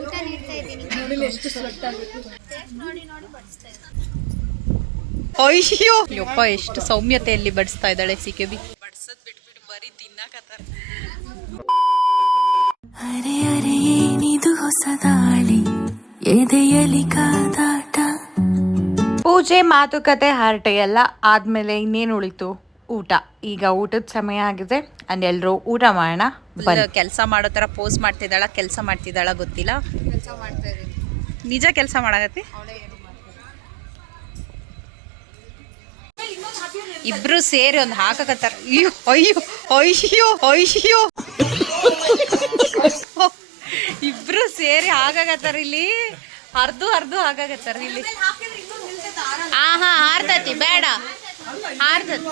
ಊಟ ನೀಡ್ತಾ ಇದ್ದೀನಿ. ಅಯ್ಯೋ ಯಪ್ಪ ಎಷ್ಟು ಸೌಮ್ಯತೆಯಲ್ಲಿ ಬಡಿಸ್ತಾ ಇದ್ದಾಳೆ ಸಿಕೆಬಿ. ಬಡ್ಸದ್ ಬಿಟ್ಬಿಟ್ಟು ಬರೀ ತಿನ್ನಕತ್ತಾರ. ಅರೆ ಅರೆ ಏನಿದು ಹೊಸ ದಾಳಿ ಎದೆಯಲಿ ಕಾದಾಟ. ಪೂಜೆ ಮಾತುಕತೆ ಹರಟೆ ಎಲ್ಲ ಆದ್ಮೇಲೆ ಇನ್ನೇನು ಉಳಿತು? ಊಟ. ಈಗ ಊಟದ ಸಮಯ ಆಗಿದೆ ಅಂಡ್ ಎಲ್ಲರೂ ಊಟ ಮಾಡೋಣ. ಕೆಲಸ ಮಾಡೋ ಥರ ಪೋಸ್ ಮಾಡ್ತಿದ್ದಾಳ, ಕೆಲಸ ಮಾಡ್ತಿದ್ದಾಳ ಗೊತ್ತಿಲ್ಲ. ಕೆಲಸ ಮಾಡ್ತಾ ಇದ್ದೀನಿ. ನಿಜ ಕೆಲಸ ಮಾಡಾಕತ್ತಿ. ಇಬ್ರು ಸೇರಿ ಒಂದು ಹಾಕಕತ್ತಾರ. ಅಯ್ಯೋ ಅಯ್ಯೋ ಅಯ್ಯೋ ಅಯ್ಯೋ ಇಬ್ರು ಸೇರಿ ಹಾಕಾಕತ್ತಾರ ಇಲ್ಲಿ. ಹರ್ದು ಹಾಕಾಕತ್ತಾರ ಇಲ್ಲಿ. ಹಾ ಹಾರ್ತೈತಿ ಬೇಡ, ಹಾರ್ತೈತಿ.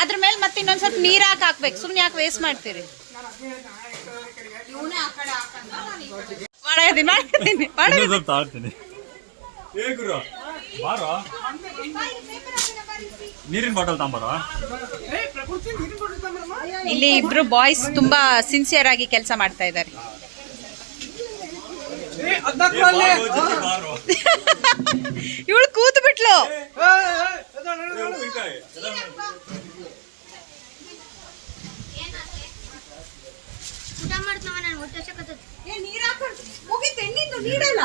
ಅದ್ರ ಮೇಲೆ ಮತ್ತೆ ಇನ್ನೊಂದ್ ಸ್ವಲ್ಪ ನೀರ್ ಹಾಕ್ಬೇಕು. ಸುಮ್ನೆ ಯಾಕೆ ವೇಸ್ಟ್ ಮಾಡ್ತೀರಿ? ನೀರಿನ ಬಾಟಲ್ ತಗೊಂಬರ. ಇಲ್ಲಿ ಇಬ್ರು ಬಾಯ್ಸ್ ತುಂಬಾ ಸಿನ್ಸಿಯರ್ ಆಗಿ ಕೆಲಸ ಮಾಡ್ತಾ ಇದ್ದಾರೆ. ಇವಳು ಕೂತು ಬಿಟ್ಲು. ಊಟ ಮಾಡ್ತಾವ ನಾನು ಹೊಟ್ಟೆ ಸಕತ್ತದ. ನೀರ್ ಹಾಕೊಂಡು ಮುಗಿತೆ ನಿಂದು ನೀಡಲ್ಲ.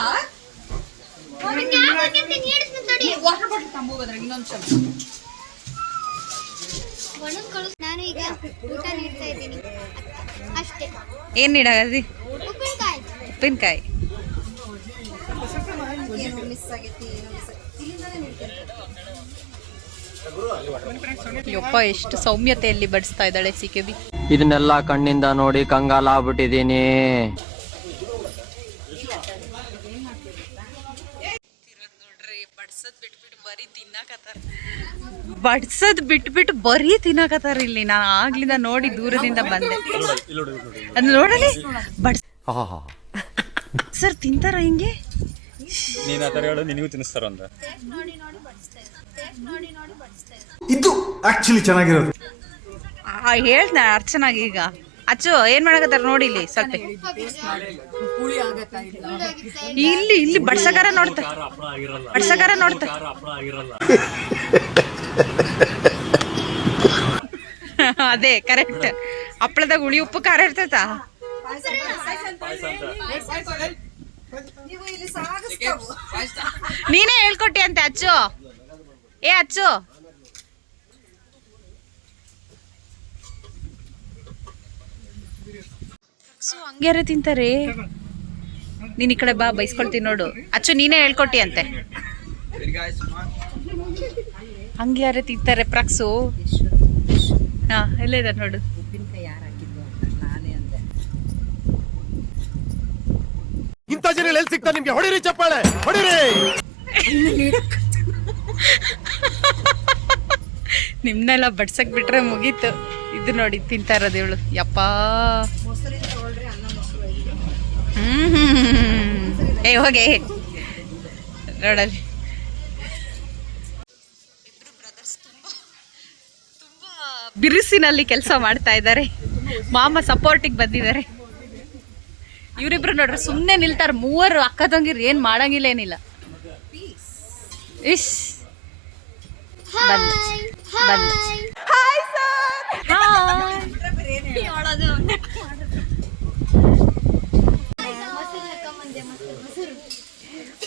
ವಾಟರ್ ಬಾಟಲ್ ತಂಬೋದ್ರ ಇನ್ನೊಂದು ಸ್ವಲ್ಪ. ನಾನು ಈಗ ಊಟ ನೀಡ್ತಾ ಇದ್ದೀನಿ ಅಷ್ಟೇ. ಏನ್ ನೀಡಾಗದಿ? ಉಪ್ಪಿನಕಾಯಿ. ಉಪ್ಪಿನಕಾಯಿ. ಯಪ್ಪ ಎಷ್ಟು ಸೌಮ್ಯತೆಯಲ್ಲಿ ಬಡಿಸ್ತಾ ಇದ್ದಾಳೆ ಸಿಕೆಬಿ. ಇದನ್ನೆಲ್ಲ ಕಣ್ಣಿಂದ ನೋಡಿ ಕಂಗಾಲಾಗ್ಬಿಟ್ಟಿದೀನಿ. ಬಡ್ಸದ್ ಬಿಟ್ಬಿಟ್ಟು ಬರೀ ತಿನ್ನಕತ್ತಾರ ಇಲ್ಲಿ. ನಾನು ಆಗ್ಲಿಂದ ನೋಡಿ ದೂರದಿಂದ ಬಂದೆ. ಅದ್ ನೋಡಲಿ ಸರ್ ತಿಂತಾರ ಹಿಂಗೆ. ನಿನಗೂ ತಿನ್ನಿಸ್ತಾರ ಅಂತ ಇದು ಆಕ್ಚುಲಿ ಚೆನ್ನಾಗಿರೋದು. ಹೇಳ್ದ ಅರ್ಚನಾಗ ಈಗ ಅಚ್ಚು ಏನ್ ಮಾಡಕತ್ತಾರ ನೋಡಿ ಇಲ್ಲಿ ಸ್ವಲ್ಪ. ಇಲ್ಲಿ ಬಡ್ಸಗಾರ ನೋಡ್ತಾ, ಬಡ್ಸಗಾರ ನೋಡ್ತಾ. ಅದೇ ಕರೆಕ್ಟ್. ಹಪ್ಪಳದಾಗ ಹುಳಿ ಉಪ್ಪು ಖಾರ ಇರ್ತೈತ. ನೀನೇ ಹೇಳ್ಕೊಟ್ಟಿ ಅಂತೆ ಅಚ್ಚು. ಏ ಅಚ್ಚು ಹಂಗ್ಯಾರ ತಿಂತಾರೆ. ನೀನ್ ಈ ಕಡೆ ಬಾ, ಬೈಸ್ಕೊಳ್ತೀನಿ ನೋಡು. ಅಚ್ಚು ನೀನೇ ಹೇಳ್ಕೊಟ್ಟಿ ಅಂತೆ. ಹಂಗ್ಯಾರ ತಿಂತಾರೆ ಪ್ರಕ್ಸು. ಹಾ ಎಲ್ಲ ಇದೆ ನೋಡು. ಇಂಥ ಜನ ಎಲ್ಲಿ ಸಿಗ್ತಾ ನಿಮ್ಗೆ? ಹೊಡಿರಿ ಚಪ್ಪಾಳೆ ಹೊಡಿರಿ. ನಿಮ್ನೆಲ್ಲ ಬಡ್ಸಕ್ ಬಿಟ್ರೆ ಮುಗೀತು. ಇದು ನೋಡಿ ತಿಂತಾ ಇರೋದು ಇವಳು. ಯಪ್ಪಾ ಏ ಹೋಗೆ ನೋಡಲ್ಲಿ. ತುಂಬಾ ಬಿರುಸಿನಲ್ಲಿ ಕೆಲಸ ಮಾಡ್ತಾ ಇದ್ದಾರೆ. ಮಾಮ ಸಪೋರ್ಟಿಗೆ ಬಂದಿದ್ದಾರೆ. ಇವರಿಬ್ರು ನೋಡ್ರಿ ಸುಮ್ಮನೆ ನಿಲ್ತಾರ. ಮೂವರು ಅಕ್ಕ ತಂಗಿರು ಏನ್ ಮಾಡಂಗಿಲ್ಲ, ಏನಿಲ್ಲ. ಇಶ್ ಬಂದ್ ಹಾಯ್ ಸರ್.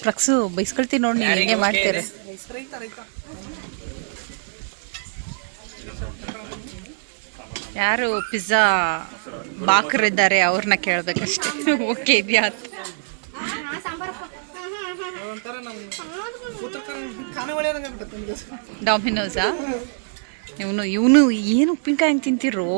ಪ್ರಕ್ಸು ಬೈಸ್ಕೊಳ್ತೀನಿ ನೋಡಿ, ನೀವು ಹಿಂಗೆ ಮಾಡ್ತೀರ. ಯಾರು ಪಿಜ್ಜಾ ಬಾಕರಿದ್ದಾರೆ ಅವ್ರನ್ನ ಕೇಳ್ಬೇಕಷ್ಟೇ. ಓಕೆ ಇದೆಯಾ? ಡಾಮಿನೋಸಾ? ಇವನು ಏನು ಉಪ್ಪಿನಕಾಯಿ ಹಂಗೆ ತಿಂತಿರೋ?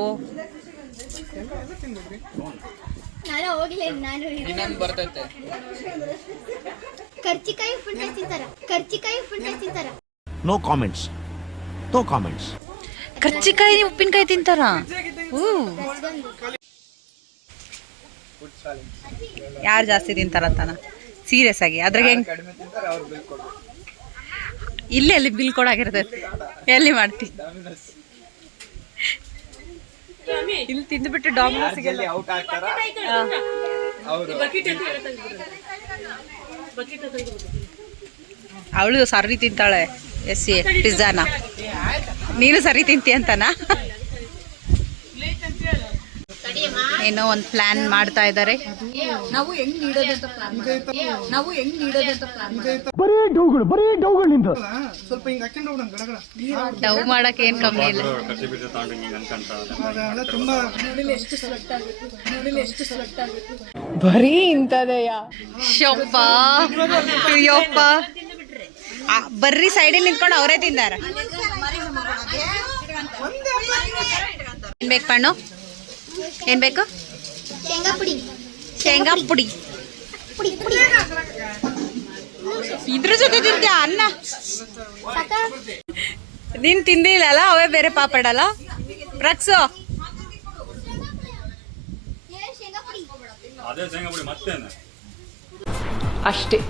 ಕರ್ಚಿಕಾಯಿ ಉಪ್ಪಿನಕಾಯಿ ತಿಂತಾರ. No comments, no comments. ಕರ್ಚಿಕಾಯಿ ಉಪ್ಪಿನಕಾಯಿ ತಿಂತಾರ? ಯಾರು ಜಾಸ್ತಿ ತಿಂತಾರಂತಾನ? ಸೀರಿಯಸ್ ಆಗಿ ಅದ್ರಾಗ ಹೆಂಗ್? ಇಲ್ಲೇ ಅಲ್ಲಿ ಬಿಲ್ ಕೊಡಾಗಿರ್ತೈತಿ. ಎಲ್ಲಿ ಮಾಡ್ತಿ? ಇಲ್ಲಿ ತಿಂದ್ಬಿಟ್ಟು ಡಾಮಿನೋಸ್ ಅವಳು ಸರಿ ತಿಂತಾಳೆ ಎಸ್ಸಿ ಪಿಜ್ಜಾನ. ನೀನು ಸರಿ ತಿಂತಿ ಅಂತನಾ? ಏನೋ ಒಂದು ಪ್ಲಾನ್ ಮಾಡ್ತಾ ಇದ್ದಾರೆ. ಡವ್ ಮಾಡಕ್ ಏನ್ ಕಮ್ಮಿ ಇಲ್ಲ. ಕಸಿ ಬೀಜ ತಗೊಂಡು ಹಿಂಗೆ ಅನ್ಕಂತ ಬರೀ ಇಂಥದೆಯಾ ಶೊಪ್ಪ ಅಯ್ಯಪ್ಪ. ಬರ್ರಿ ಸೈಡಲ್ಲಿ ನಿಂತ್ಕೊಂಡು ಅವರೇ ತಿಂದಾರ. ಏನ್ ಬೇಕು ಪಣ್ಣು? ಏನ್ ಬೇಕು? ಶೇಂಗಾ ಪುಡಿ. ಶೇಂಗಾ ಪುಡಿ. ಇದ್ರ ಜೊತೆ ತಿಂತ್ಯಾ ಅನ್ನ? ನೀನ್ ತಿಂದಿಲ್ಲಲ್ಲ, ಅವೇ ಬೇರೆ ಪಾಪಡಲ್ಲ ರಕ್ಸು. ಅದೇ ಶೇಂಗಾ ಪುಡಿ ಮತ್ತೇನು ಅಷ್ಟೇ.